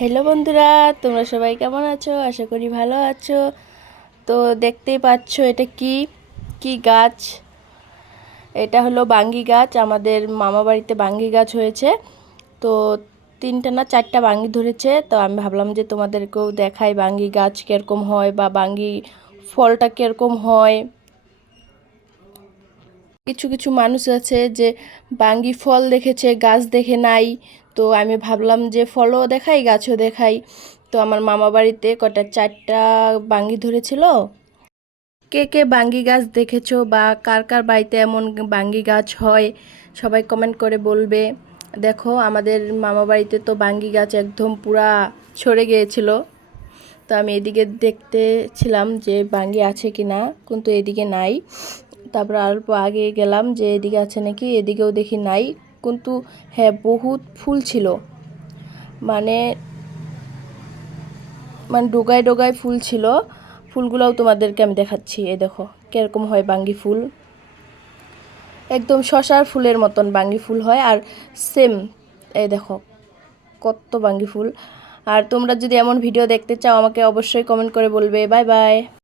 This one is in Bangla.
হ্যালো বন্ধুরা, তোমরা সবাই কেমন আছো? আশা করি ভালো আছো। তো দেখতেই পাচ্ছ এটা কি কি গাছ? এটা হলো বাঙ্গি গাছ। আমাদের মামা বাড়িতে বাঙ্গি গাছ হয়েছে। তো 3টা না 4টা বাঙ্গি ধরেছে। তো আমি ভাবলাম যে তোমাদেরকেও দেখাই বাঙ্গি গাছ কীরকম হয় বা বাঙ্গি ফলটা কীরকম হয়। কিছু কিছু মানুষ আছে যে বাঙ্গি ফল দেখেছে, গাছ দেখে নাই। তো আমি ভাবলাম যে ফলও দেখাই, গাছও দেখাই। তো আমার মামা বাড়িতে কটা 4টা বাঙ্গি ধরেছিল। কে কে বাঙ্গি গাছ দেখেছো বা কার কার বাড়িতে এমন বাঙ্গি গাছ হয়, সবাই কমেন্ট করে বলবে। দেখো আমাদের মামা বাড়িতে তো বাঙ্গি গাছ একদম পুরা ছড়ে গিয়েছিল। তো আমি এদিকে দেখতেছিলাম যে বাঙ্গি আছে কি না, কিন্তু এদিকে নাই। তারপর অল্প আগে গেলাম যে এদিকে আছে নাকি, এদিকেও দেখি নাই। কিন্তু হ্যাঁ, বহুত ফুল ছিল। মানে মানে ডোগায় ডোগায় ফুল ছিল। ফুলগুলোও তোমাদেরকে আমি দেখাচ্ছি। এই দেখো কীরকম হয় বাঙ্গি ফুল। একদম শশার ফুলের মতন বাঙ্গি ফুল হয়। আর সেম এই দেখো কত বাঙ্গি ফুল। আর তোমরা যদি এমন ভিডিও দেখতে চাও আমাকে অবশ্যই কমেন্ট করে বলবে। Bye bye.